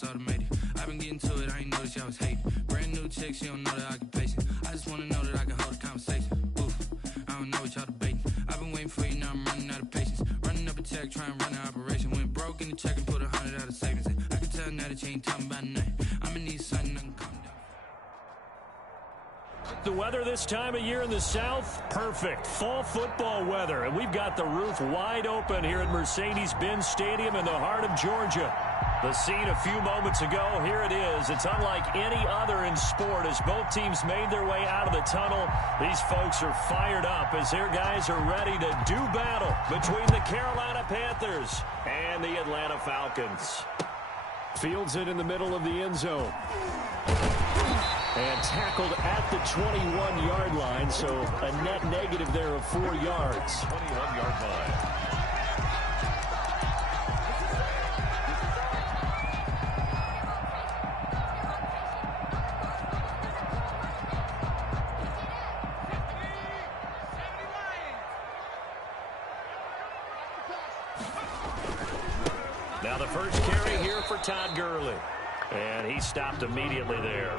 it's automated. I've been getting to it, I ain't noticed y'all was hating. Brand new chick, she don't know the occupation. I just wanna know that I can hold a conversation. Oof, I don't know what y'all debating. I've been waiting for you, now I'm running out of patience. Running up a check, trying to run an operation. Went broke in the check and put 100 out of savings in. I can tell now that you ain't talking about nothing. I'm in need something, I can calm down. The weather this time of year in the South, perfect. Fall football weather, and we've got the roof wide open here at Mercedes-Benz Stadium in the heart of Georgia. The scene a few moments ago, here it is. It's unlike any other in sport as both teams made their way out of the tunnel. These folks are fired up as their guys are ready to do battle between the Carolina Panthers and the Atlanta Falcons. Fields it in the middle of the end zone. And tackled at the 21-yard line, so a net negative there of 4 yards. 21-yard line. Now the first carry here for Todd Gurley. And he stopped immediately there.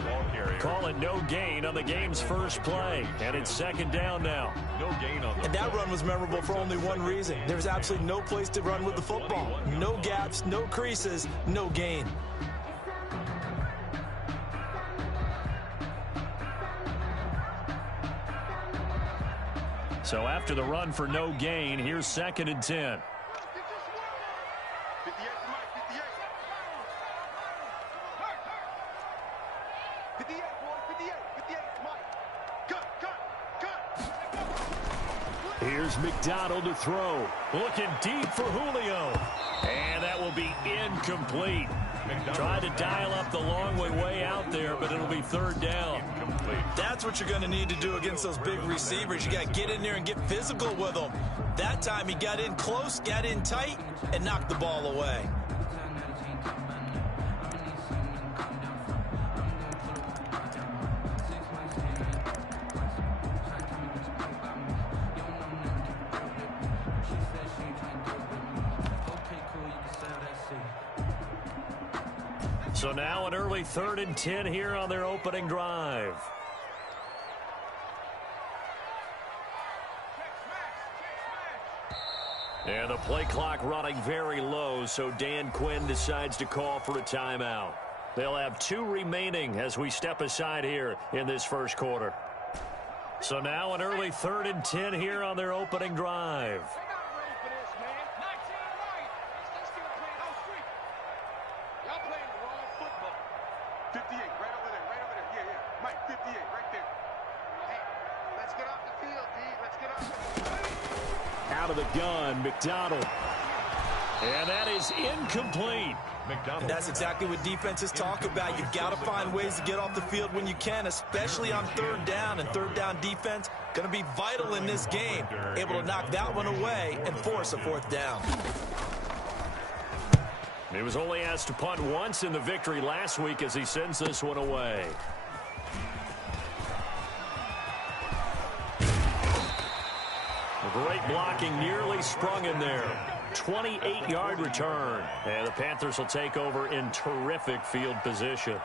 Call it no gain on the game's first play. And it's second down now. No gain on the And that run was memorable for only one reason. There's absolutely no place to run with the football. No gaps, no creases, no gain. So after the run for no gain, here's second and 10. Here's McDonald to throw. Looking deep for Julio. And that will be incomplete. Tried to dial up the long way out there, but it'll be third down. That's what you're going to need to do against those big receivers. You got to get in there and get physical with them. That time he got in close, got in tight, and knocked the ball away. So now an early 3rd and 10 here on their opening drive. And the play clock running very low, so Dan Quinn decides to call for a timeout. They'll have 2 remaining as we step aside here in this first quarter. So now an early 3rd and 10 here on their opening drive. Out of the gun, McDonald. And that is incomplete. And that's exactly what defenses talk about. You've got to find ways to get off the field when you can, especially on 3rd down. And 3rd down defense going to be vital in this game. Able to knock that one away and force a 4th down. He was only asked to punt once in the victory last week as he sends this one away. Great blocking, nearly sprung in there. 28-yard return. And the Panthers will take over in terrific field position.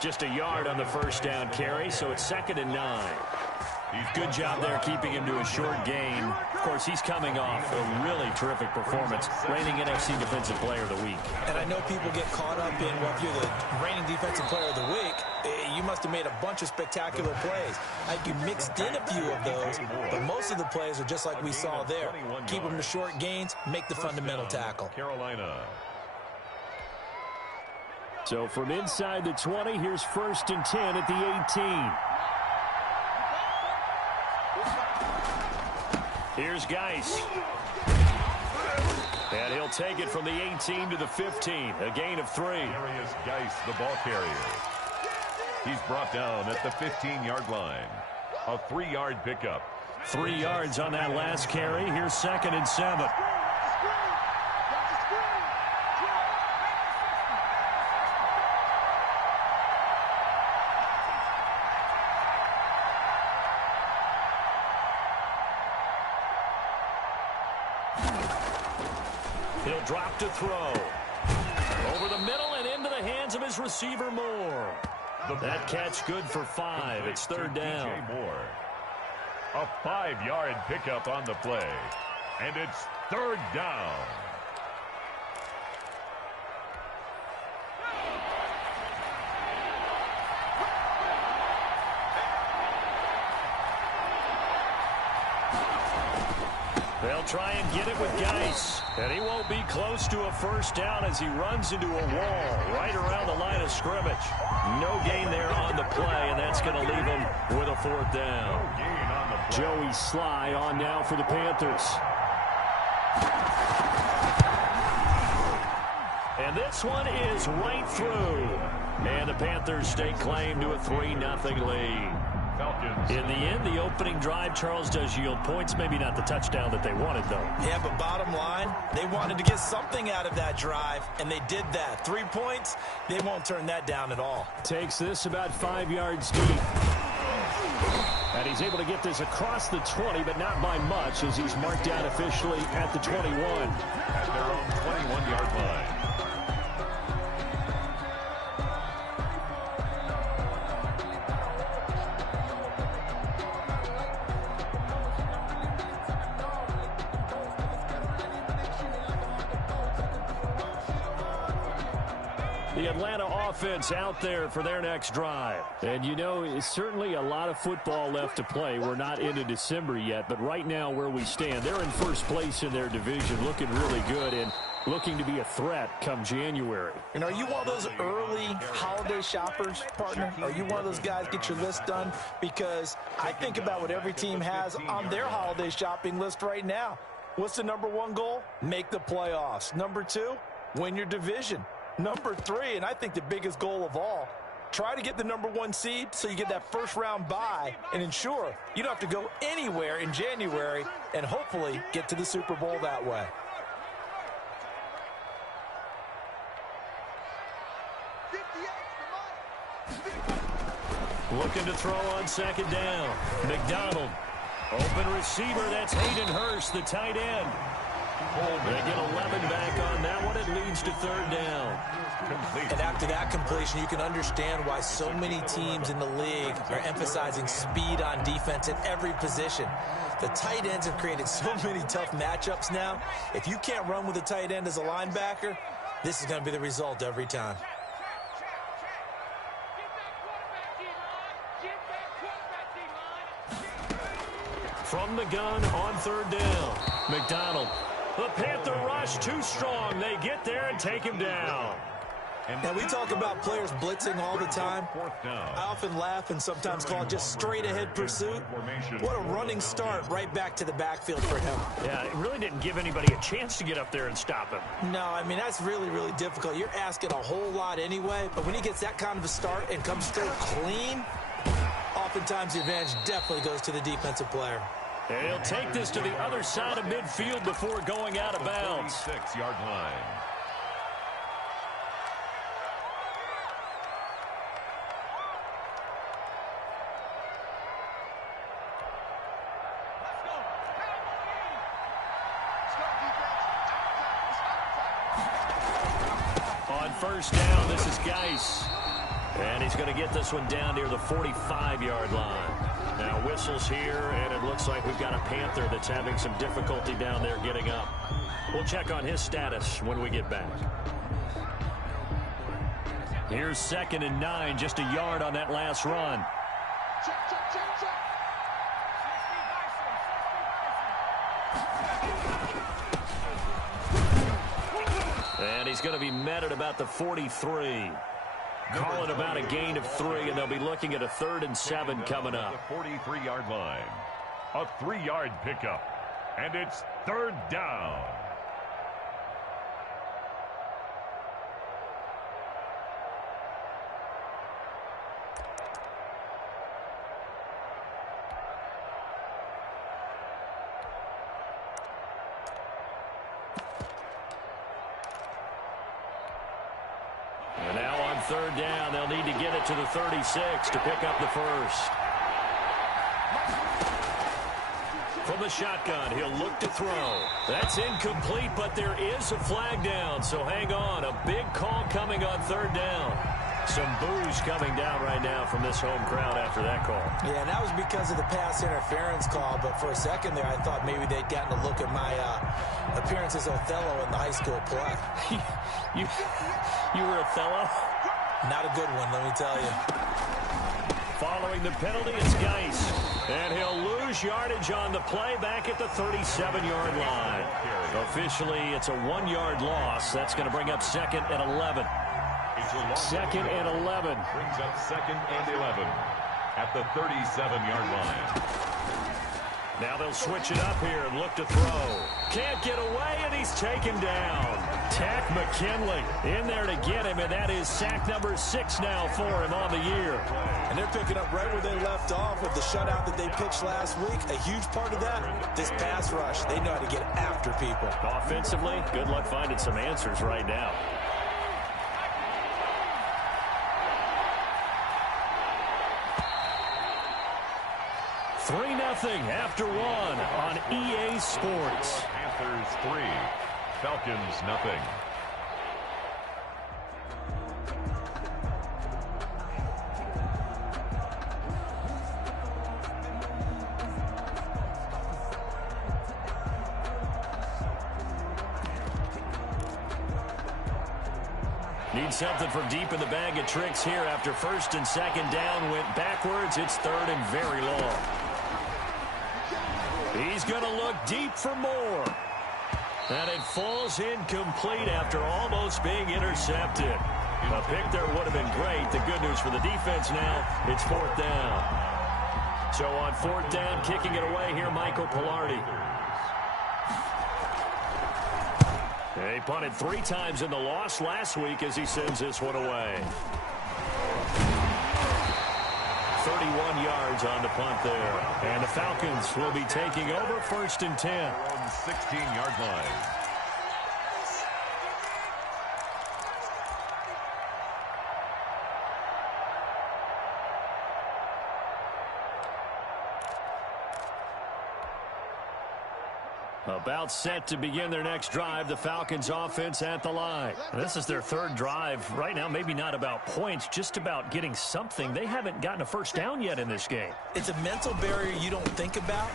Just a yard on the first down carry, so it's 2nd and 9. Good job there keeping him to a short gain. Of course, he's coming off a really terrific performance, reigning NFC Defensive Player of the Week. And I know people get caught up in, well, if you're the reigning Defensive Player of the Week, you must have made a bunch of spectacular plays. You mixed in a few of those, but most of the plays are just like we saw there. Keep them to short gains, make the fundamental tackle. Carolina. So from inside the 20, here's 1st and 10 at the 18. Here's Geis. And he'll take it from the 18 to the 15. A gain of 3. Here is Geis, the ball carrier. He's brought down at the 15-yard line. A 3-yard pickup. 3 yards on that last carry. Here's 2nd and 7. He'll drop to throw. Over the middle and into the hands of his receiver, Moore. That catch good for 5. It's third down. Moore. A 5-yard pickup on the play. And it's third down. They'll try and get it with Geis. And he won't be close to a first down as he runs into a wall right around the line of scrimmage. No gain there on the play, and that's going to leave him with a fourth down. Joey Sly on now for the Panthers. And this one is right through. And the Panthers stake claim to a 3-0 lead. In the end, the opening drive, Charles, does yield points. Maybe not the touchdown that they wanted, though. Yeah, but bottom line, they wanted to get something out of that drive, and they did that. 3 points, they won't turn that down at all. Takes this about 5 yards deep. And he's able to get this across the 20, but not by much, as he's marked down officially at the 21. At their own 21-yard line. The Atlanta offense out there for their next drive. And, you know, it's certainly a lot of football left to play. We're not into December yet, but right now where we stand, they're in first place in their division, looking really good and looking to be a threat come January. And are you one of those early holiday shoppers, partner? Are you one of those guys get your list done? Because I think about what every team has on their holiday shopping list right now. What's the number 1 goal? Make the playoffs. Number 2, win your division. Number 3, and I think the biggest goal of all, try to get the number 1 seed so you get that first-round bye and ensure you don't have to go anywhere in January and hopefully get to the Super Bowl that way. Looking to throw on second down. McDonald. Open receiver, that's Hayden Hurst, the tight end. They get 11 back on that one. It leads to third down. And after that completion, you can understand why so many teams in the league are emphasizing speed on defense at every position. The tight ends have created so many tough matchups now. If you can't run with a tight end as a linebacker, this is going to be the result every time. From the gun on third down. McDonald. The Panther rush too strong. They get there and take him down. Now, we talk about players blitzing all the time. I often laugh and sometimes call it just straight-ahead pursuit. What a running start right back to the backfield for him. Yeah, it really didn't give anybody a chance to get up there and stop him. No, I mean, that's really, really difficult. You're asking a whole lot anyway, but when he gets that kind of a start and comes through clean, oftentimes the advantage definitely goes to the defensive player. And he'll take this to the other side of midfield before going out of bounds. 46-yard line. On first down, this is Geis. And he's going to get this one down near the 45-yard line. Now whistles here, and it looks like we've got a Panther that's having some difficulty down there getting up. We'll check on his status when we get back. Here's 2nd and 9, just a yard on that last run. And he's going to be met at about the 43. Call it about a gain of 3, and they'll be looking at a 3rd and 7 coming up. The 43-yard line. A 3-yard pickup. And it's third down. And now on third down, they'll need to get it to the 36 to pick up the first. from the shotgun. He'll look to throw. That's incomplete, but there is a flag down, so hang on. A big call coming on third down. Some boos coming down right now from this home crowd after that call. Yeah, and that was because of the pass interference call, but for a second there, I thought maybe they'd gotten a look at my appearance as Othello in the high school play. You were Othello? Not a good one, let me tell you. Following the penalty, it's Geis. And he'll lose yardage on the play back at the 37-yard line. Officially, it's a 1-yard loss. That's going to bring up 2nd and 11. 2nd and 11. Brings up 2nd and 11 at the 37-yard line. Now they'll switch it up here and look to throw. Can't get away, and he's taken down. Tack McKinley in there to get him, and that is sack number 6 now for him on the year. And they're picking up right where they left off with the shutout that they pitched last week. A huge part of that, this pass rush. They know how to get after people. Offensively, good luck finding some answers right now. 3-0 after 1 on EA Sports. Panthers 3, Falcons nothing. Need something from deep in the bag of tricks here after 1st and 2nd down went backwards. It's 3rd and very long. He's going to look deep for more. And it falls incomplete after almost being intercepted. A pick there would have been great. The good news for the defense now, it's 4th down. So on 4th down, kicking it away here, Michael Pilardi. He punted 3 times in the loss last week as he sends this one away. 31 yards on the punt there. And the Falcons will be taking over 1st and 10. On the 16-yard line. About set to begin their next drive, the Falcons offense at the line. This is their 3rd drive. Right now, maybe not about points, just about getting something. They haven't gotten a first down yet in this game. It's a mental barrier you don't think about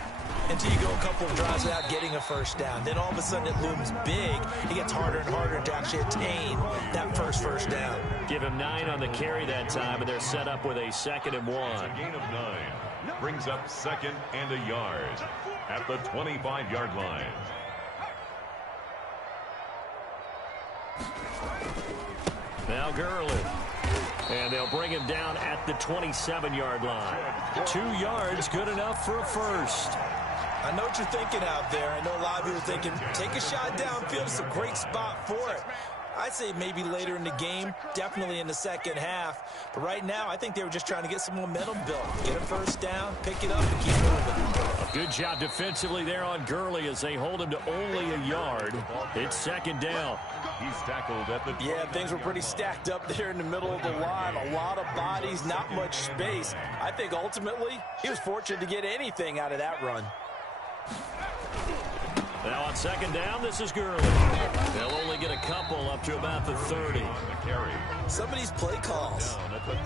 until you go a couple of drives without getting a first down. Then all of a sudden it looms big. It gets harder and harder to actually attain that first down. Give him 9 on the carry that time, and they're set up with a 2nd and 1. It's a gain of 9. Brings up 2nd and a yard at the 25-yard line. Now Gurley. And they'll bring him down at the 27-yard line. 2 yards, good enough for a first. I know what you're thinking out there. I know a lot of you are thinking, take a shot downfield. It's a great spot for it. I'd say maybe later in the game, definitely in the second half. But right now, I think they were just trying to get some momentum built. Get a first down, pick it up, and keep moving. A good job defensively there on Gurley as they hold him to only a yard. It's 2nd down. He's tackled at the... Yeah, things were pretty stacked up there in the middle of the line. A lot of bodies, not much space. I think ultimately, he was fortunate to get anything out of that run. Now on 2nd down, this is Gurley. They'll only get a couple up to about the 30. Some of these play calls,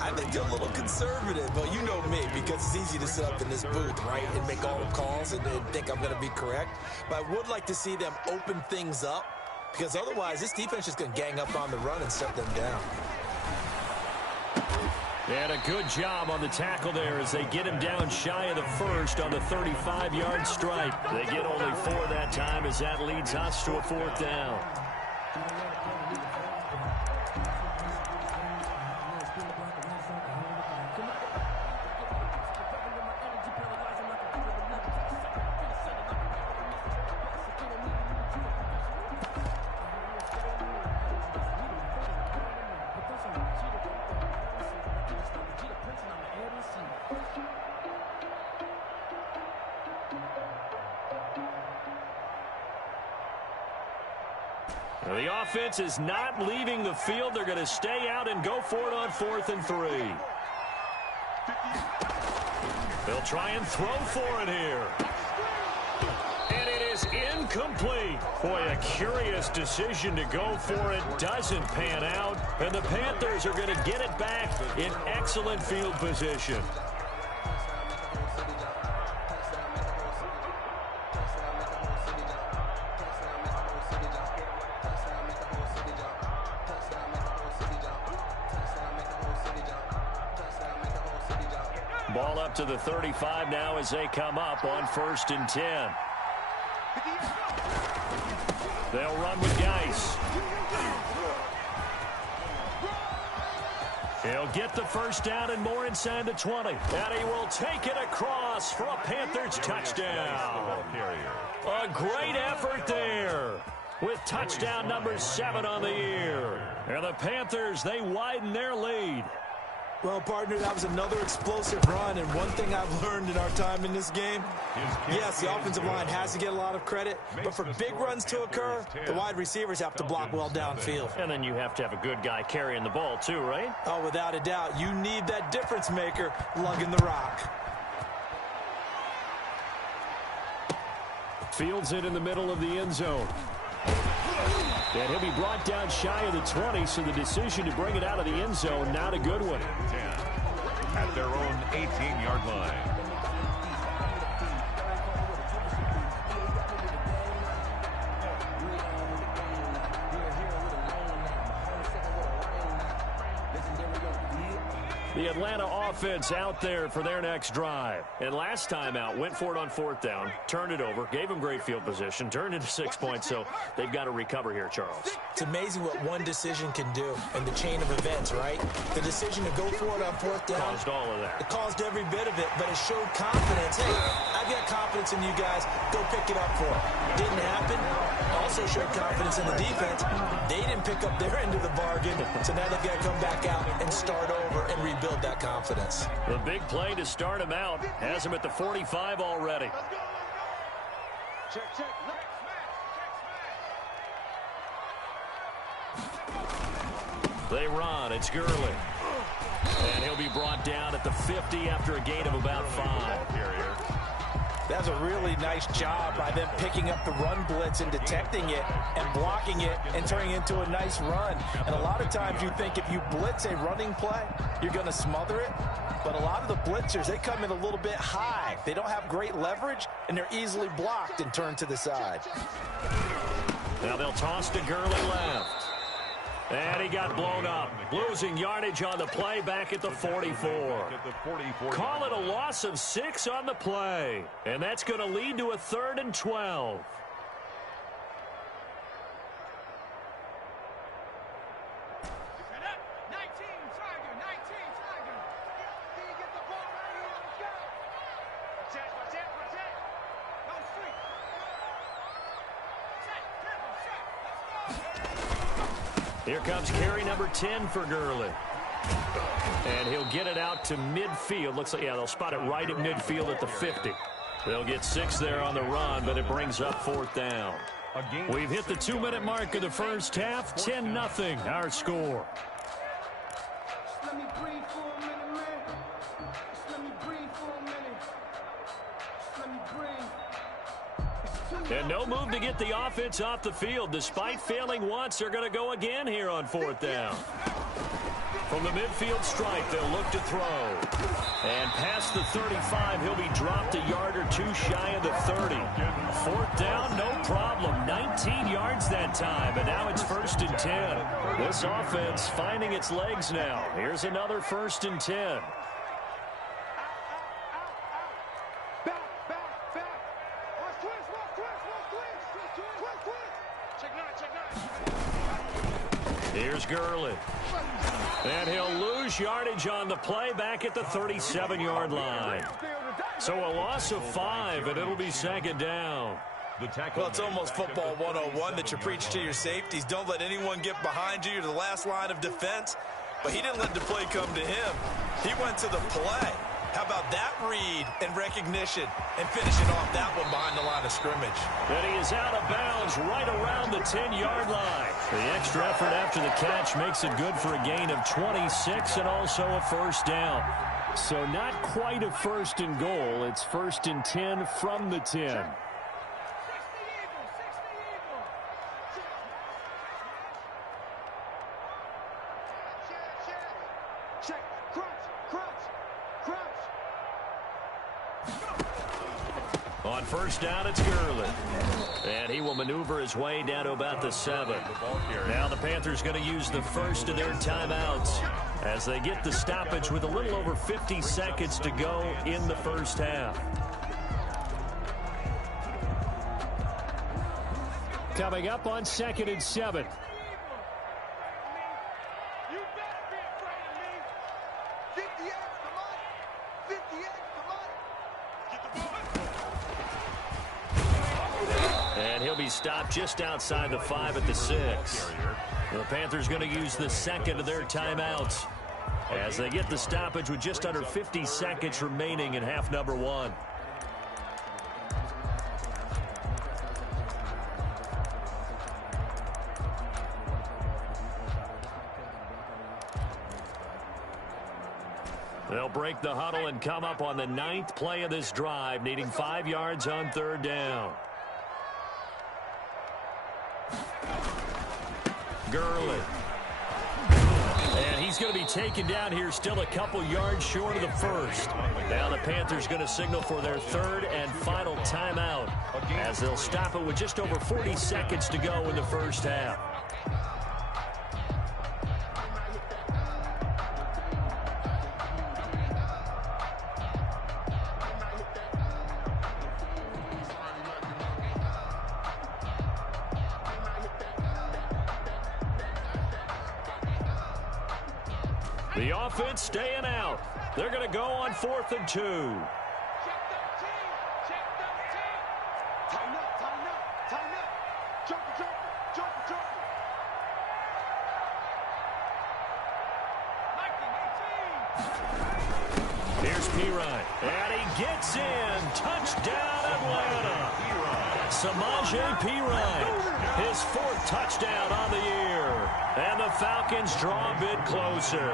I think they're a little conservative, but you know me, because it's easy to sit up in this booth, right, and make all the calls and think I'm going to be correct. But I would like to see them open things up, because otherwise this defense is going to gang up on the run and shut them down. And a good job on the tackle there as they get him down shy of the first on the 35-yard stripe. They get only 4 that time as that leads us to a 4th down. The offense is not leaving the field. They're going to stay out and go for it on 4th and 3. They'll try and throw for it here. pass incomplete. Boy, a curious decision to go for it. Doesn't pan out. And the Panthers are going to get it back in excellent field position. Ball up to the 35 now as they come up on 1st and 10. They'll run with Geis. He'll get the first down and more inside the 20. And he will take it across for a Panthers touchdown. A great effort there with touchdown number 7 on the year. And the Panthers, they widen their lead. Well, partner, that was another explosive run, and one thing I've learned in our time in this game, yes, the offensive line has to get a lot of credit, but for big runs to occur, the wide receivers have to block well downfield. And then you have to have a good guy carrying the ball too, right? Oh, without a doubt. You need that difference maker lugging the rock. Fields it in the middle of the end zone. And he'll be brought down shy of the 20, so the decision to bring it out of the end zone, not a good one. At their own 18-yard line. The Atlanta offense out there for their next drive. And last time out, went for it on 4th down, turned it over, gave them great field position, turned into 6 points, so they've got to recover here, Charles. It's amazing what one decision can do in the chain of events, right? The decision to go for it on 4th down. Caused all of that. It caused every bit of it, but it showed confidence. Hey, I've got confidence in you guys. Go pick it up for it. Didn't happen. Also showed confidence in the defense. They didn't pick up their end of the bargain, so now they've got to come back out and start over and rebuild that confidence. The big play to start him out has him at the 45 already. Check. They run. It's Gurley. And he'll be brought down at the 50 after a gain of about 5. That's a really nice job by them picking up the run blitz and detecting it and blocking it and turning it into a nice run. And a lot of times you think if you blitz a running play, you're going to smother it. But a lot of the blitzers, they come in a little bit high. They don't have great leverage, and they're easily blocked and turned to the side. Now they'll toss to Gurley left. And he got blown up. Losing yardage on the play back at the 44. Call it a loss of 6 on the play. And that's going to lead to a 3rd and 12. Here comes carry number 10 for Gurley. And he'll get it out to midfield. Looks like, yeah, they'll spot it right at midfield at the 50. They'll get 6 there on the run, but it brings up 4th down. We've hit the 2-minute mark of the first half. 10-0 our score. Let me breathe for a minute, man. Let me breathe for a minute. Let me breathe. And no move to get the offense off the field. Despite failing once, they're going to go again here on 4th down. From the midfield stripe, they'll look to throw. And past the 35, he'll be dropped a yard or 2 shy of the 30. 4th down, no problem. 19 yards that time, and now it's 1st and 10. This offense finding its legs now. Here's another 1st and 10. Here's Gurley. And he'll lose yardage on the play back at the 37-yard line. So a loss of 5, and it'll be 2nd down. Well, it's almost football 101 that you preach to your safeties. Don't let anyone get behind you. You're the last line of defense. But he didn't let the play come to him. He went to the play. How about that read and recognition and finishing off that one behind the line of scrimmage? And he is out of bounds right around the 10-yard line. The extra effort after the catch makes it good for a gain of 26 and also a 1st down. So not quite a 1st and goal. It's 1st and 10 from the 10. On first down, it's Gurley. And he will maneuver his way down to about the 7. Now the Panthers going to use the first of their timeouts as they get the stoppage with a little over 50 seconds to go in the first half. Coming up on 2nd and 7. And he'll be stopped just outside the 5 at the 6. The Panthers going to use the second of their timeouts as they get the stoppage with just under 50 seconds remaining in half number 1. They'll break the huddle and come up on the 9th play of this drive, needing 5 yards on 3rd down. Gurley. And he's going to be taken down here still a couple yards short of the first. Now the Panthers going to signal for their 3rd and final timeout as they'll stop it with just over 40 seconds to go in the first half. The offense staying out. They're going to go on 4th and 2. Check 13. Check 13. Tighten up, tighten up, tighten up. Joker, joker. Here's Pirine. And he gets in. Touchdown, Atlanta. Samaje Pirine. His 4th touchdown on the year. And the Falcons draw a bit closer.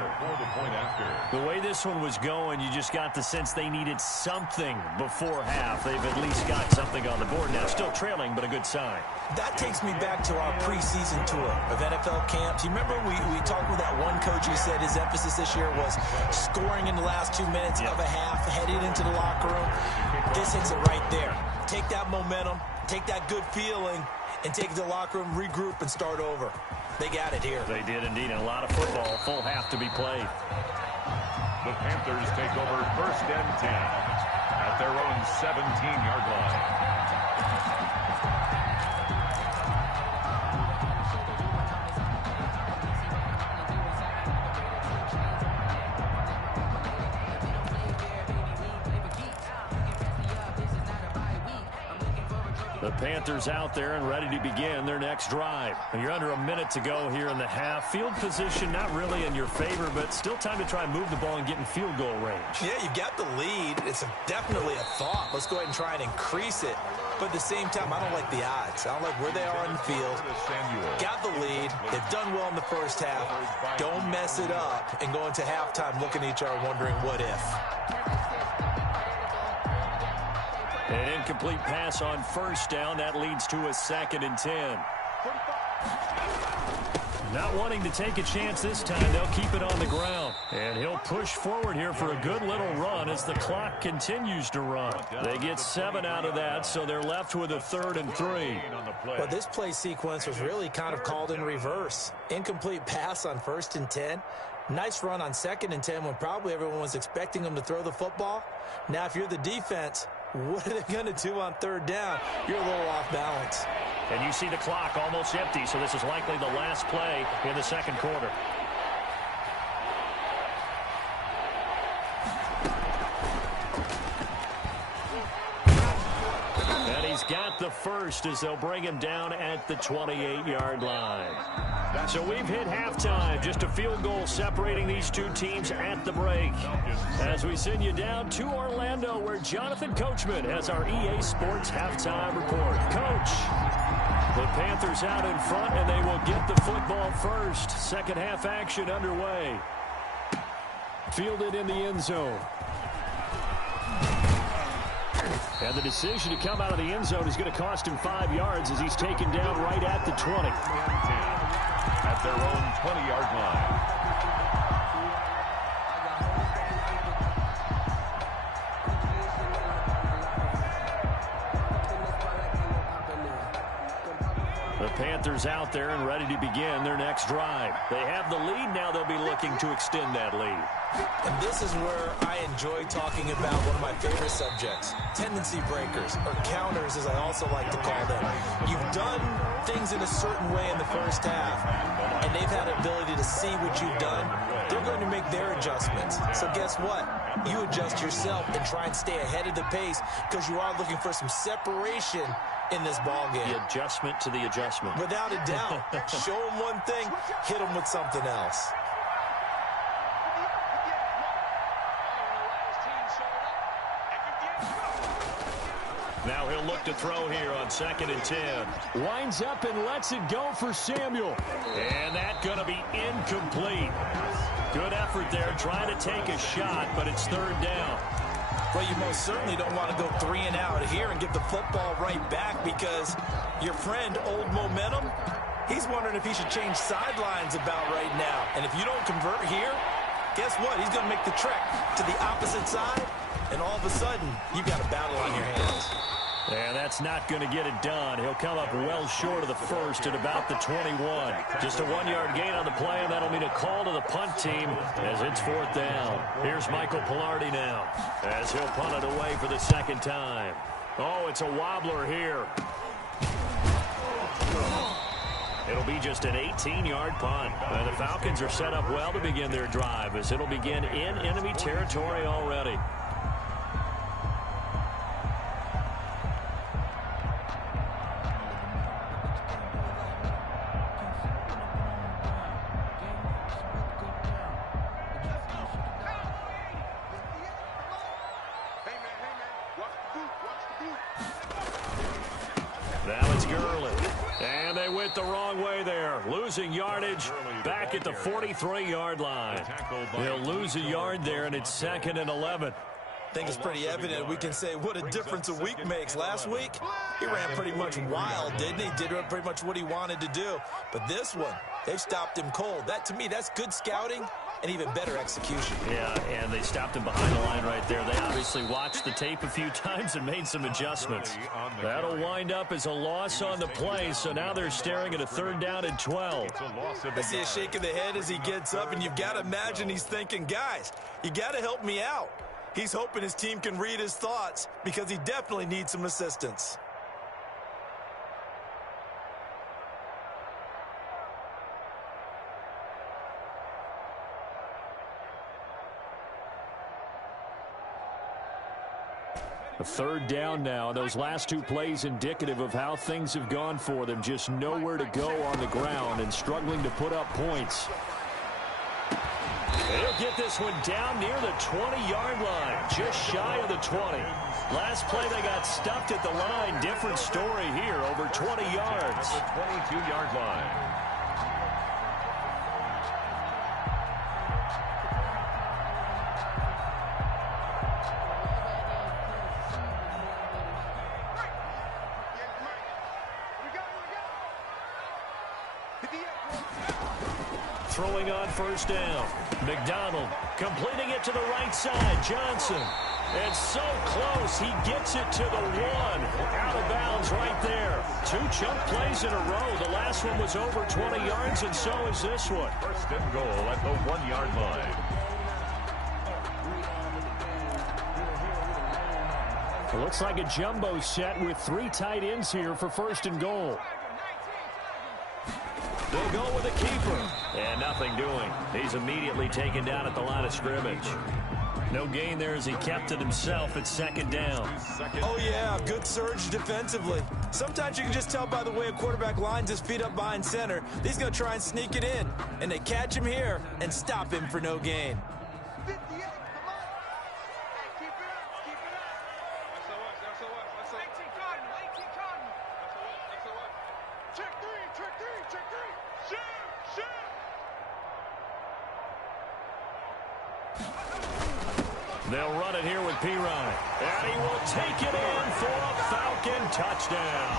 The way this one was going, you just got the sense they needed something before half. They've at least got something on the board now. Still trailing, but a good sign. That takes me back to our preseason tour of NFL camps. You remember we talked with that one coach who said his emphasis this year was scoring in the last 2 minutes of a half, heading into the locker room. This hits it right there. Take that momentum, take that good feeling, and take it to the locker room, regroup, and start over. They got it here. They did indeed, and a lot of football, full half to be played. The Panthers take over 1st and 10 at their own 17-yard line. The Panthers out there and ready to begin their next drive. And you're under a minute to go here in the half. Field position not really in your favor, but still time to try and move the ball and get in field goal range. Yeah, you got the lead. It's definitely a thought. Let's go ahead and try and increase it. But at the same time, I don't like the odds. I don't like where they are on the field. Got the lead. They've done well in the first half. Don't mess it up and go into halftime looking at each other wondering what if. An incomplete pass on first down. That leads to a 2nd and 10. Not wanting to take a chance this time, they'll keep it on the ground. And he'll push forward here for a good little run as the clock continues to run. They get 7 out of that, so they're left with a 3rd and 3. Well, this play sequence was really kind of called in reverse. Incomplete pass on 1st and 10. Nice run on 2nd and 10 when probably everyone was expecting them to throw the football. Now, if you're the defense, what are they going to do on 3rd down? You're a little off balance. And you see the clock almost empty, so this is likely the last play in the 2nd quarter. And he's got the first as they'll bring him down at the 28-yard line. So we've hit halftime. Just a field goal separating these two teams at the break. As we send you down to Orlando, where Jonathan Coachman has our EA Sports halftime report. Coach, the Panthers out in front, and they will get the football first. Second half action underway. Fielded in the end zone. And the decision to come out of the end zone is going to cost him 5 yards as he's taken down right at the 20. At their own 20-yard line. Panthers out there and ready to begin their next drive. They have the lead. Now they'll be looking to extend that lead. And this is where I enjoy talking about one of my favorite subjects, tendency breakers, or counters as I also like to call them. You've done things in a certain way in the first half, and they've had an ability to see what you've done. They're going to make their adjustments. So guess what? You adjust yourself and try and stay ahead of the pace because you are looking for some separation in this ball game. The adjustment to the adjustment. Without a doubt. Show them one thing, hit them with something else. Now he'll look to throw here on 2nd and 10. Winds up and lets it go for Samuel. And that's going to be incomplete. Good effort there trying to take a shot, but it's 3rd down. Well, you most certainly don't want to go 3 and out here and get the football right back because your friend, Old Momentum, he's wondering if he should change sidelines about right now. And if you don't convert here, guess what? He's going to make the trek to the opposite side, and all of a sudden, you've got a battle on your hands. And that's not going to get it done. He'll come up well short of the first at about the 21. Just a 1-yard gain on the play, and that'll mean a call to the punt team as it's 4th down. Here's Michael Pilardi now as he'll punt it away for the 2nd time. Oh, it's a wobbler here. It'll be just an 18-yard punt. And the Falcons are set up well to begin their drive as it'll begin in enemy territory already. Now it's Gurley. And they went the wrong way there. Losing yardage back at the 43-yard line. They'll lose a yard there, and it's 2nd and 11. I think it's pretty evident. We can say what a difference a week makes. Last week, he ran pretty much wild, didn't he? Did pretty much what he wanted to do. But this one, they've stopped him cold. That, to me, that's good scouting and even better execution. Yeah, and they stopped him behind the line right there. They obviously watched the tape a few times and made some adjustments. That'll wind up as a loss on the play, so now they're staring at a 3rd down and 12. I see a shake of the head as he gets up, and you've got to imagine he's thinking, guys, you got to help me out. He's hoping his team can read his thoughts because he definitely needs some assistance. A 3rd down now. Those last 2 plays indicative of how things have gone for them. Just nowhere to go on the ground and struggling to put up points. They'll get this one down near the 20-yard line, just shy of the 20. Last play they got stuffed at the line. Different story here, over 20 yards. The 22-yard line. Throwing on 1st down. McDonald completing it to the right side. Johnson. And so close, he gets it to the 1. Out of bounds right there. 2 chunk plays in a row. The last one was over 20 yards, and so is this one. 1st and goal at the 1-yard line. It looks like a jumbo set with 3 tight ends here for 1st and goal. They'll go with a keeper. And nothing doing. He's immediately taken down at the line of scrimmage. No gain there as he kept it himself at 2nd down. Oh, yeah, good surge defensively. Sometimes you can just tell by the way a quarterback lines his feet up behind center. He's going to try and sneak it in. And they catch him here and stop him for no gain. They'll run it here with Pirine. And he will take it in for a Falcon touchdown.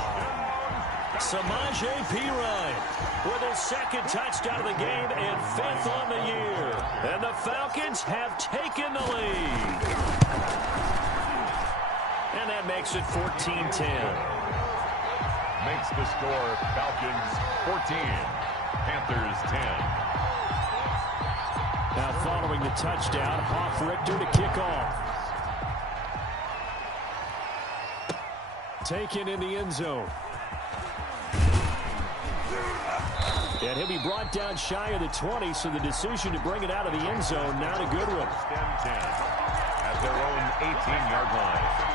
Samaje Pirine with his 2nd touchdown of the game and 5th on the year. And the Falcons have taken the lead. And that makes it 14-10. makes the score Falcons 14, Panthers 10. Now following the touchdown, Hoff-Richter to kick off. Taken in the end zone. And he'll be brought down shy of the 20, so the decision to bring it out of the end zone, not a good one. 10 at their own 18-yard line.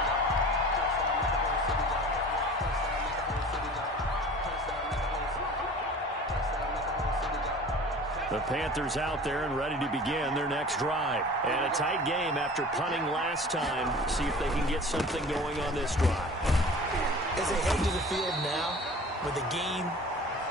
The Panthers out there and ready to begin their next drive. And a tight game after punting last time. See if they can get something going on this drive. As they head to the field now, with the game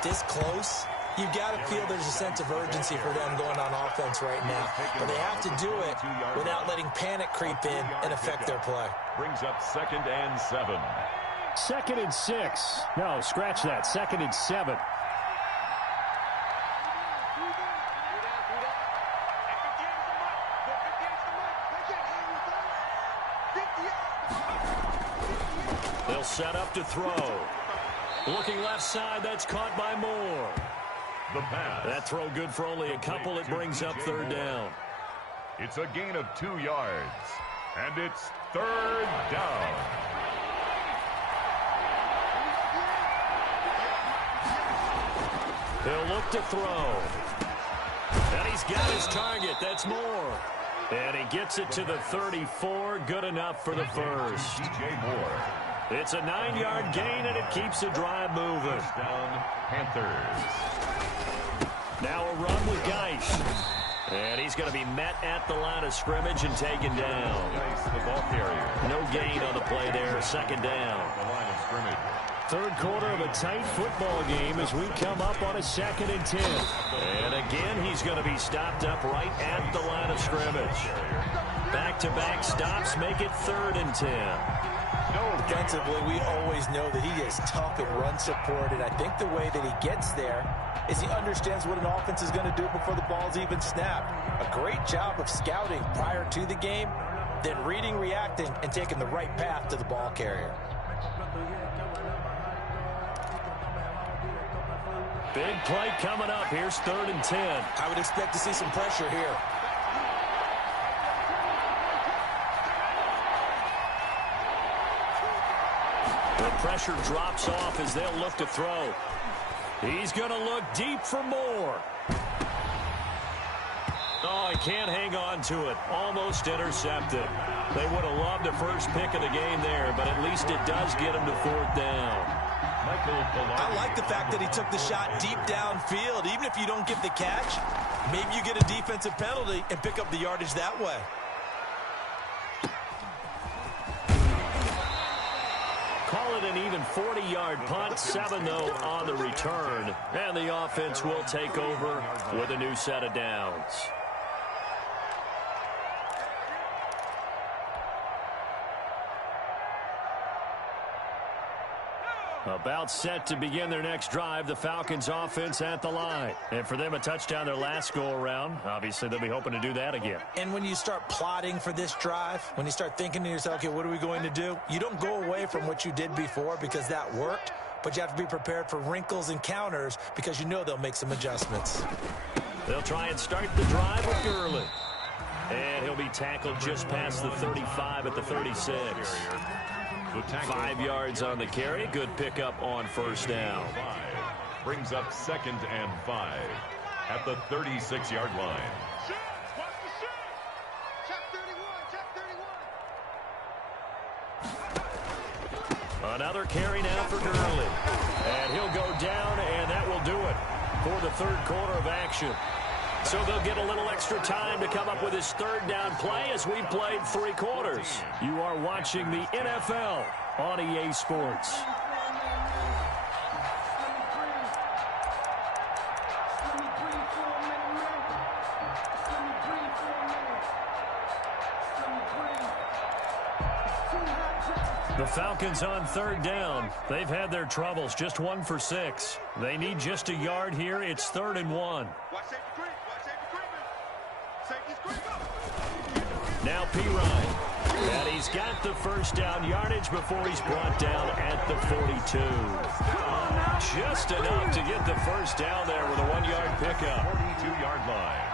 this close, you've got to feel there's a sense of urgency for them going on offense right now. But they have to do it without letting panic creep in and affect their play. Brings up 2nd and 7. 2nd and 6. No, scratch that. 2nd and 7. They'll set up to throw. Looking left side, that's caught by Moore. The pass. That throw good for only a couple. It brings up 3rd down. It's a gain of 2 yards. And it's 3rd down. He'll look to throw. And he's got his target. That's Moore. And he gets it to the 34. Good enough for the first. DJ Moore. It's a 9-yard gain, and it keeps the drive moving. First down, Panthers. Now a run with Geis. And he's going to be met at the line of scrimmage and taken down. Geis, the ball carrier. No gain on the play there. 2nd down. The line of scrimmage. 3rd quarter of a tight football game as we come up on a 2nd and 10. And again, he's going to be stopped up right at the line of scrimmage. Back-to-back stops make it 3rd and 10. Defensively, we always know that he is tough in run support, and I think the way that he gets there is he understands what an offense is going to do before the ball's even snapped. A great job of scouting prior to the game, then reading, reacting, and taking the right path to the ball carrier. Big play coming up. Here's 3rd and 10. I would expect to see some pressure here. The pressure drops off as they'll look to throw. He's going to look deep for Moore. Oh, he can't hang on to it. Almost intercepted. They would have loved the first pick of the game there, but at least it does get him to 4th down. I like the fact that he took the shot deep downfield. Even if you don't get the catch, maybe you get a defensive penalty and pick up the yardage that way. Call it an even 40-yard punt, 7 though on the return. And the offense will take over with a new set of downs. About set to begin their next drive, the Falcons offense at the line. And for them, a touchdown their last go-around. Obviously, they'll be hoping to do that again. And when you start plotting for this drive, when you start thinking to yourself, okay, what are we going to do? You don't go away from what you did before because that worked, but you have to be prepared for wrinkles and counters because you know they'll make some adjustments. They'll try and start the drive with Gurley. And he'll be tackled just past the 35 at the 36. 5 yards on the carry. Good pickup on 1st down. Brings up 2nd and 5 at the 36-yard line. Another carry now for Gurley. And he'll go down, and that will do it for the 3rd quarter of action. So they'll get a little extra time to come up with his 3rd down play as we've played 3 quarters. You are watching the NFL on EA Sports. The Falcons on 3rd down. They've had their troubles, just 1 for 6. They need just a yard here. It's 3rd and 1. Now P. Ryan. And he's got the first down yardage before he's brought down at the 42. Just enough to get the first down there with a 1-yard pickup. 42-yard line.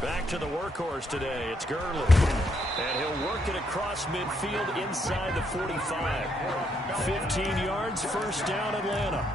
Back to the workhorse today. It's Gurley. And he'll work it across midfield inside the 45. 15 yards, first down, Atlanta.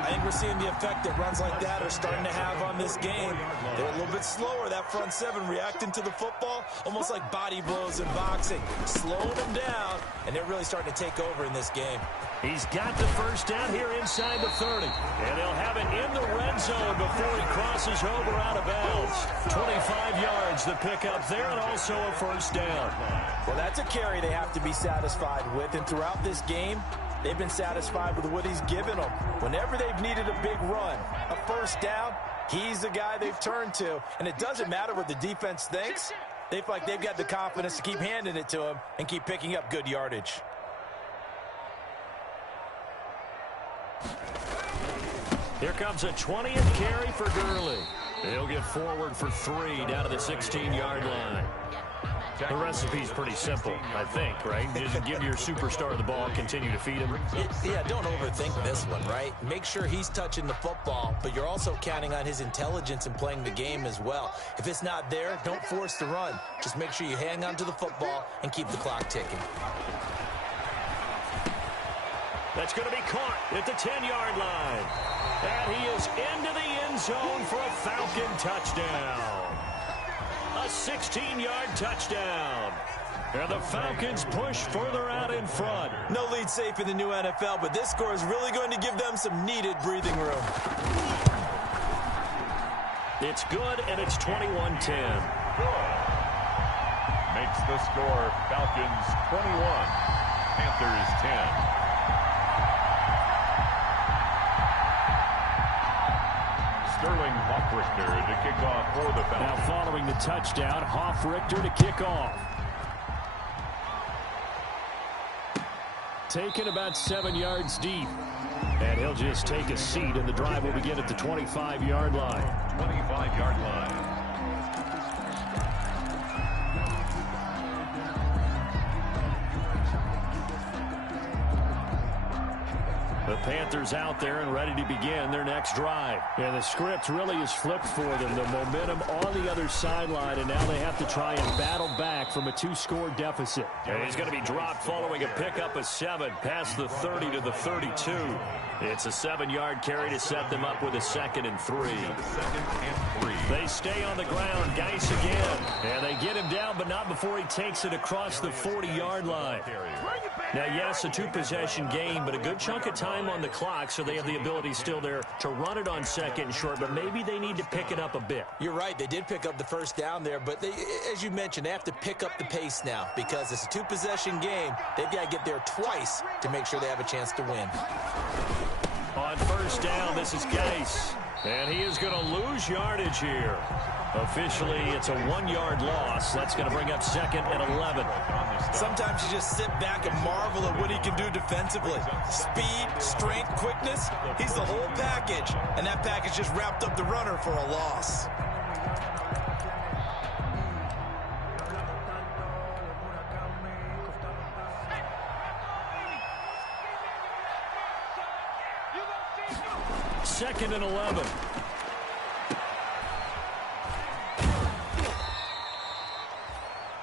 I think we're seeing the effect that runs like that are starting to have on this game. They're a little bit slower, that front seven, reacting to the football, almost like body blows in boxing. Slowing them down, and they're really starting to take over in this game. He's got the first down here inside the 30. And they'll have it in the red zone before he crosses over out of bounds. 25 yards, the pickup there, and also a first down. Well, that's a carry they have to be satisfied with, and throughout this game, they've been satisfied with what he's given them. Whenever they've needed a big run, a first down, he's the guy they've turned to. And it doesn't matter what the defense thinks. They feel like they've got the confidence to keep handing it to him and keep picking up good yardage. Here comes a 20th carry for Gurley. He'll get forward for 3 down to the 16-yard line. The recipe's pretty simple, I think, right? Just give your superstar the ball, continue to feed him. Yeah, don't overthink this one, right? Make sure he's touching the football, but you're also counting on his intelligence in playing the game as well. If it's not there, don't force the run. Just make sure you hang on to the football and keep the clock ticking. That's going to be caught at the 10-yard line. And he is into the end zone for a Falcon touchdown. A 16-yard touchdown. And the Falcons push further out in front. No lead safe in the new NFL, but this score is really going to give them some needed breathing room. It's good, and it's 21-10. Makes the score Falcons 21, Panthers 10. Sterling Hoff-Richter to kick off for the Falcons. Now following the touchdown, Hoff-Richter to kick off. Taken about 7 yards deep. And he'll just take a seat, and the drive will begin at the 25-yard line. 25-yard line. The Panthers out there and ready to begin their next drive. And the script really is flipped for them. The momentum on the other sideline, and now they have to try and battle back from a 2-score deficit. And he's going to be dropped following a pickup of 7 past the 30 to the 32. It's a 7-yard carry to set them up with a 2nd and 3. They stay on the ground. Geis again. And they get him down, but not before he takes it across the 40-yard line. Now, yes, a 2-possession game, but a good chunk of time on the clock, so they have the ability still there to run it on 2nd and short, but maybe they need to pick it up a bit. You're right. They did pick up the first down there, but they, as you mentioned, they have to pick up the pace now because it's a 2-possession game. They've got to get there twice to make sure they have a chance to win. On first down, this is Geis, and he is going to lose yardage here. Officially, it's a 1-yard loss. That's going to bring up 2nd and 11. Sometimes you just sit back and marvel at what he can do defensively. Speed, strength, quickness, he's the whole package. And that package just wrapped up the runner for a loss. Second and 11.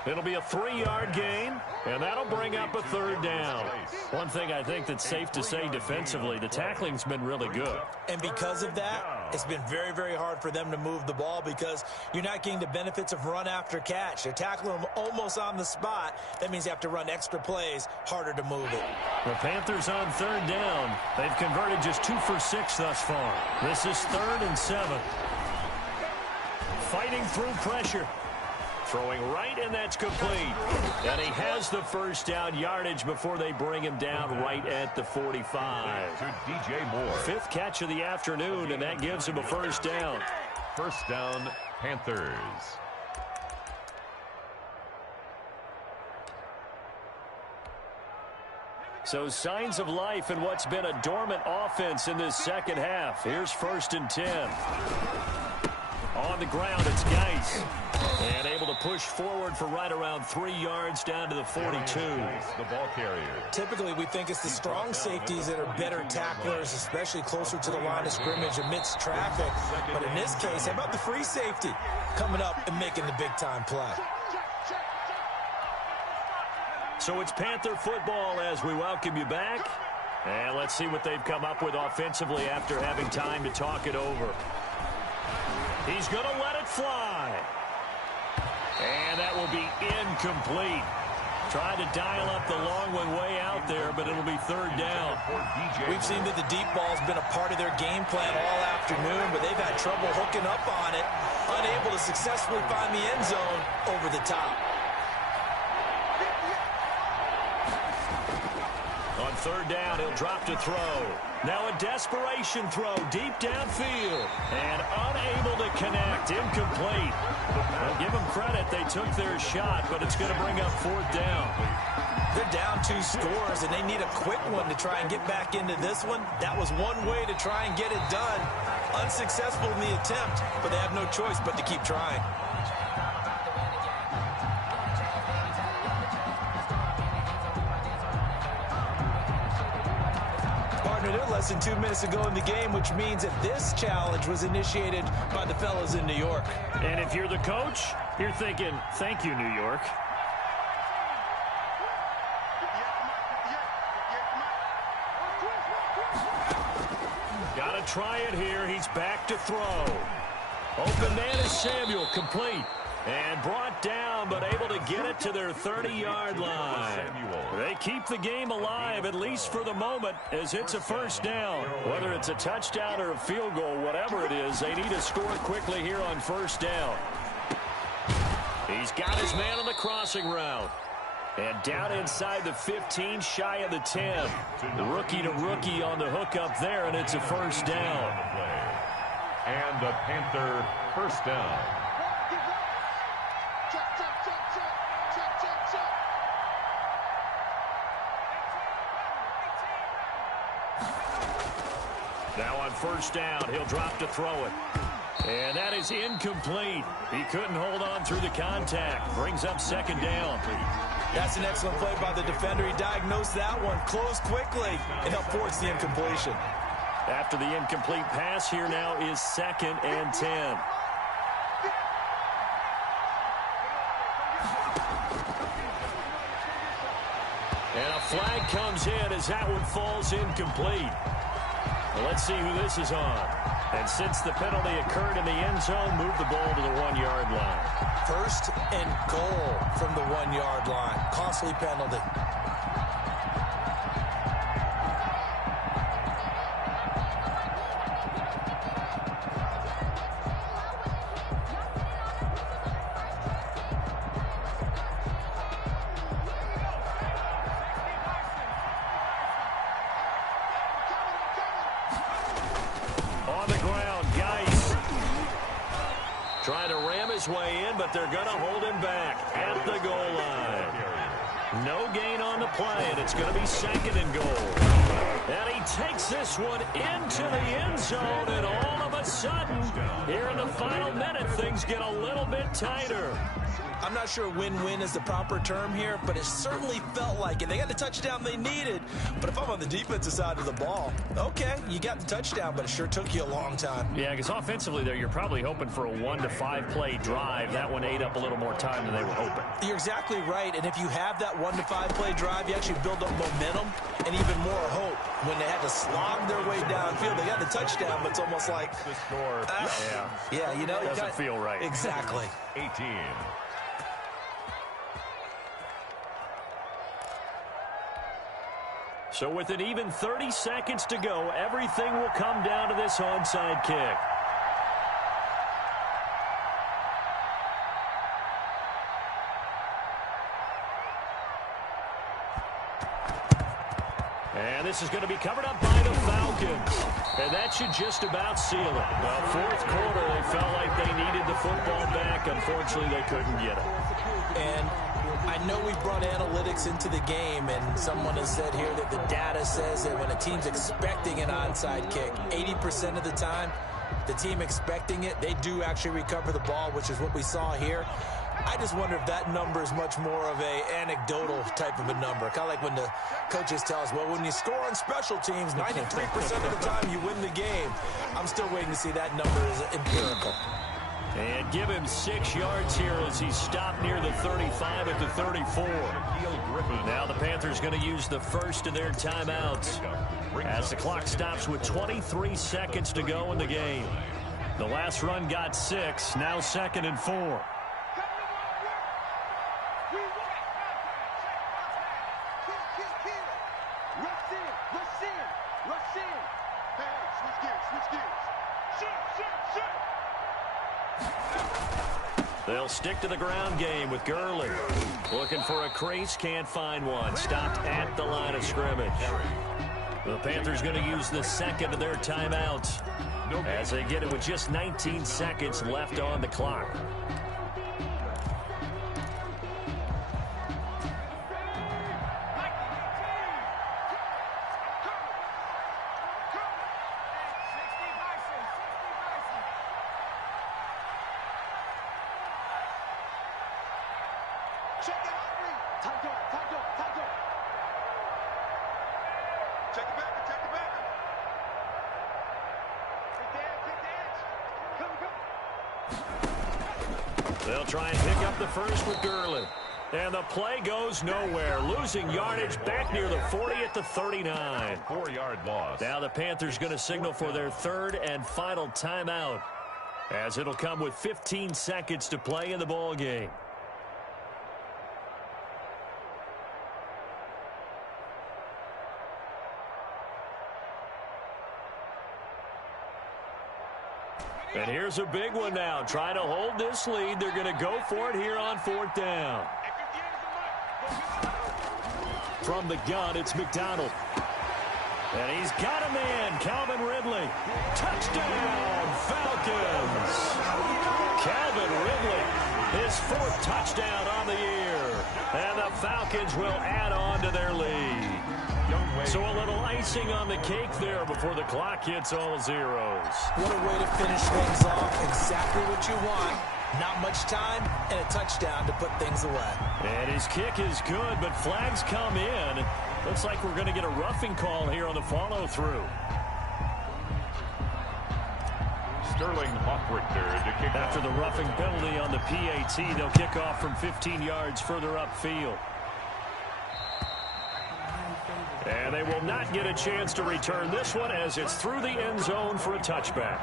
It'll be a 3-yard gain, and that'll bring up a 3rd down. One thing I think that's safe to say defensively, the tackling's been really good. And because of that, it's been very, very hard for them to move the ball because you're not getting the benefits of run after catch. They're tackling them almost on the spot. That means you have to run extra plays, harder to move it. The Panthers on 3rd down. They've converted just 2 for 6 thus far. This is 3rd and 7. Fighting through pressure. Throwing right, and that's complete. And he has the first down yardage before they bring him down right at the 45. To DJ Moore. 5th catch of the afternoon, and that gives him a first down. First down, Panthers. So signs of life in what's been a dormant offense in this second half. Here's 1st and 10. On the ground, it's Geis. And able to push forward for right around 3 yards down to the 42. The ball carrier. Typically, we think it's the strong safeties that are better tacklers, especially closer to the line of scrimmage amidst traffic. But in this case, how about the free safety coming up and making the big-time play? So it's Panther football as we welcome you back. And let's see what they've come up with offensively after having time to talk it over. He's going to let it fly. And that will be incomplete. Tried to dial up the long one way out there, but it'll be 3rd down. We've seen that the deep ball's been a part of their game plan all afternoon, but they've had trouble hooking up on it, unable to successfully find the end zone over the top. On 3rd down, he'll drop to throw. Now a desperation throw deep downfield. And unable to connect. Incomplete. Well, give them credit. They took their shot, but it's going to bring up 4th down. They're down 2 scores, and they need a quick one to try and get back into this one. That was one way to try and get it done. Unsuccessful in the attempt, but they have no choice but to keep trying. Less than 2 minutes ago in the game, which means that this challenge was initiated by the fellas in New York. And if you're the coach, you're thinking, thank you, New York. Got to try it here. He's back to throw. Open man is Samuel, complete. And brought down, but able to get it to their 30-yard line. They keep the game alive, at least for the moment, as it's a 1st down. Whether it's a touchdown or a field goal, whatever it is, they need to score quickly here on 1st down. He's got his man on the crossing route. And down inside the 15, shy of the 10. Rookie to rookie on the hookup there, and it's a 1st down. And a Panther 1st down. Now on 1st down, he'll drop to throw it. And that is incomplete. He couldn't hold on through the contact. Brings up 2nd down. That's an excellent play by the defender. He diagnosed that one, closed quickly, and helped force the incompletion. After the incomplete pass, here now is 2nd and 10. And a flag comes in as that one falls incomplete. Well, let's see who this is on. And since the penalty occurred in the end zone, move the ball to the 1-yard line. 1st and goal from the 1-yard line. Costly penalty. Trying to ram his way in, but they're going to hold him back at the goal line. No gain on the play, and it's going to be 2nd and goal. And he takes this one into the end zone, and all of a sudden, here in the final minute, things get a little bit tighter. I'm not sure win-win is the proper term here, but it certainly felt like it. They got the touchdown they needed, but if I'm on the defensive side of the ball, okay, you got the touchdown, but it sure took you a long time. Yeah, because offensively there, you're probably hoping for a 1 to 5 play drive. That one ate up a little more time than they were hoping. You're exactly right, and if you have that 1 to 5 play drive, you actually build up momentum and even more hope. When they had to slog their way downfield, they got the touchdown, but it's almost like, The score. yeah, you know, Doesn't feel right. Exactly. 18. So with an even 30 seconds to go, everything will come down to this onside kick. And this is going to be covered up by the Falcons. And that should just about seal it. Well, fourth quarter, they felt like they needed the football back. Unfortunately, they couldn't get it. And I know we brought analytics into the game, and someone has said here that the data says that when a team's expecting an onside kick, 80% of the time, the team expecting it, they do actually recover the ball, which is what we saw here. I just wonder if that number is much more of a anecdotal type of a number. Kind of like when the coaches tell us, well, when you score on special teams, 93% of the time you win the game. I'm still waiting to see that number is empirical. And give him 6 yards here as he stopped near the 35 at the 34. Now the Panthers going to use the first of their timeouts as the clock stops with 23 seconds to go in the game. The last run got 6, now 2nd and 4. They'll stick to the ground game with Gurley. Looking for a crease, can't find one. Stopped at the line of scrimmage. The Panthers going to use the second of their timeouts as they get it with just 19 seconds left on the clock. They'll try and pick up the first with Gurley. And the play goes nowhere. Losing yardage back near the 40 at the 39. 4-yard loss. Now the Panthers going to signal for their third and final timeout, as it'll come with 15 seconds to play in the ball game. And here's a big one now. Trying to hold this lead. They're going to go for it here on 4th down. From the gun, it's McDonald. And he's got a man, Calvin Ridley. Touchdown, Falcons. Calvin Ridley, his 4th touchdown on the year. And the Falcons will add on to their lead. So a little icing on the cake there before the clock hits all zeros. What a way to finish things off. Exactly what you want. Not much time and a touchdown to put things away. And his kick is good, but flags come in. Looks like we're going to get a roughing call here on the follow-through. Sterling Hawkwrichter to kick After off. the roughing penalty on the PAT, they'll kick off from 15 yards further upfield. And they will not get a chance to return this one as it's through the end zone for a touchback.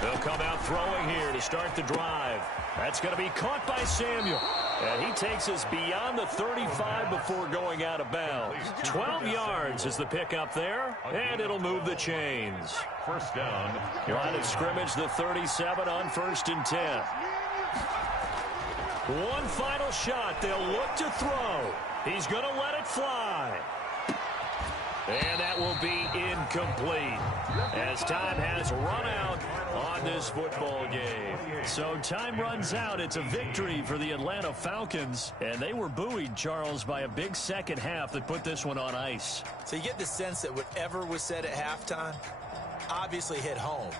They'll come out throwing here to start the drive. That's going to be caught by Samuel. And he takes us beyond the 35 before going out of bounds. 12 yards is the pickup there, and it'll move the chains. First down. Line of scrimmage, the 37 on 1st and 10. One final shot. They'll look to throw. He's going to let it fly. And that will be incomplete as time has run out on this football game. So time runs out. It's a victory for the Atlanta Falcons. And they were buoyed, Charles, by a big second half that put this one on ice. So you get the sense that whatever was said at halftime obviously hit home.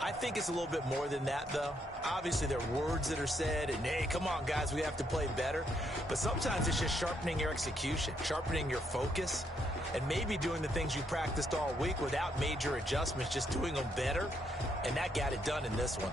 I think it's a little bit more than that, though. Obviously, there are words that are said, and, hey, come on, guys, we have to play better. But sometimes it's just sharpening your execution, sharpening your focus, and maybe doing the things you practiced all week without major adjustments, just doing them better. And that got it done in this one.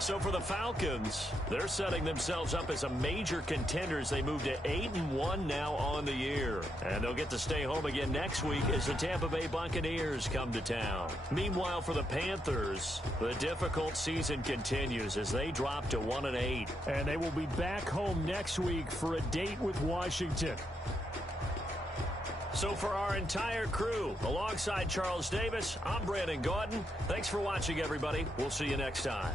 So for the Falcons, they're setting themselves up as a major contender as they move to 8-1 now on the year. And they'll get to stay home again next week as the Tampa Bay Buccaneers come to town. Meanwhile, for the Panthers, the difficult season continues as they drop to 1-8. And they will be back home next week for a date with Washington. So for our entire crew, alongside Charles Davis, I'm Brandon Gaudin. Thanks for watching, everybody. We'll see you next time.